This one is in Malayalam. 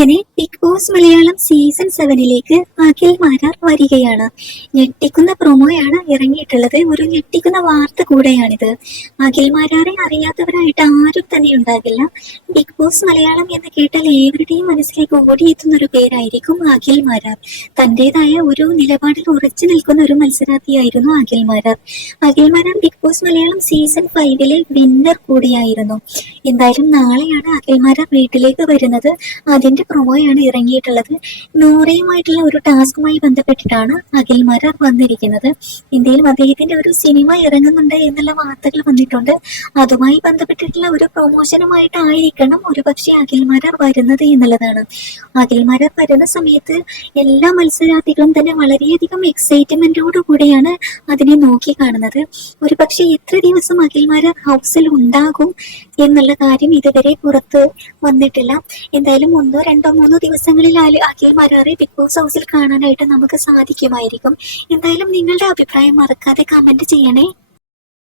അങ്ങനെ ബിഗ് ബോസ് മലയാളം സീസൺ സെവനിലേക്ക് അഖിൽ മാരാർ വരികയാണ്. ഞെട്ടിക്കുന്ന പ്രൊമോയാണ് ഇറങ്ങിയിട്ടുള്ളത്. ഒരു ഞെട്ടിക്കുന്ന വാർത്ത കൂടെയാണിത്. അഖിൽ മാരാറെ അറിയാത്തവരായിട്ട് ആരും തന്നെ ഉണ്ടാകില്ല. ബിഗ് ബോസ് മലയാളം എന്ന് കേട്ടാൽ ഏവരുടെയും മനസ്സിലേക്ക് ഓടിയെത്തുന്ന ഒരു പേരായിരിക്കും അഖിൽ മാരാർ. തന്റേതായ ഒരു നിലപാടിൽ ഉറച്ചു നിൽക്കുന്ന ഒരു മത്സരാർത്ഥിയായിരുന്നു Akhil Marar. Akhil Marar Big Boss Malayalam season ഫൈവിലെ winner കൂടിയായിരുന്നു. എന്തായാലും നാളെയാണ് അഖിൽ മാരാർ വീട്ടിലേക്ക് വരുന്നത്. അതിന്റെ പ്രൊമോയാണ് ഇറങ്ങിയിട്ടുള്ളത്. നോറയുമായിട്ടുള്ള ഒരു ടാസ്കുമായി ബന്ധപ്പെട്ടിട്ടാണ് അഖിൽ മാരാർ വന്നിരിക്കുന്നത്. ഇന്ത്യയിലും അദ്ദേഹത്തിന്റെ ഒരു സിനിമ ഇറങ്ങുന്നുണ്ട് എന്നുള്ള വാർത്തകൾ വന്നിട്ടുണ്ട്. അതുമായി ബന്ധപ്പെട്ടിട്ടുള്ള ഒരു പ്രൊമോഷനുമായിട്ടായിരിക്കണം ഒരു പക്ഷേ അഖിൽ മാരാർ വരുന്നത് എന്നുള്ളതാണ്. അഖിൽ മാരാർ വരുന്ന സമയത്ത് എല്ലാ മത്സരാർത്ഥികളും തന്നെ വളരെയധികം എക്സൈറ്റ്മെന്റോടു കൂടിയാണ് അതിനെ നോക്കി കാണുന്നത്. ഒരു പക്ഷേ എത്ര ദിവസം അഖിൽ മാരാർ ഹൗസിൽ ഉണ്ടാകും എന്നുള്ള കാര്യം ഇതുവരെ പുറത്ത് വന്നിട്ടില്ല. എന്തായാലും ഒന്നോ രണ്ടോ മൂന്നോ ദിവസങ്ങളിൽ അഖിൽ മരാറെ ബിഗ് ബോസ് ഹൗസിൽ കാണാനായിട്ട് നമുക്ക് സാധിക്കുമായിരിക്കും. എന്തായാലും നിങ്ങളുടെ അഭിപ്രായം മറക്കാതെ കമന്റ് ചെയ്യണേ.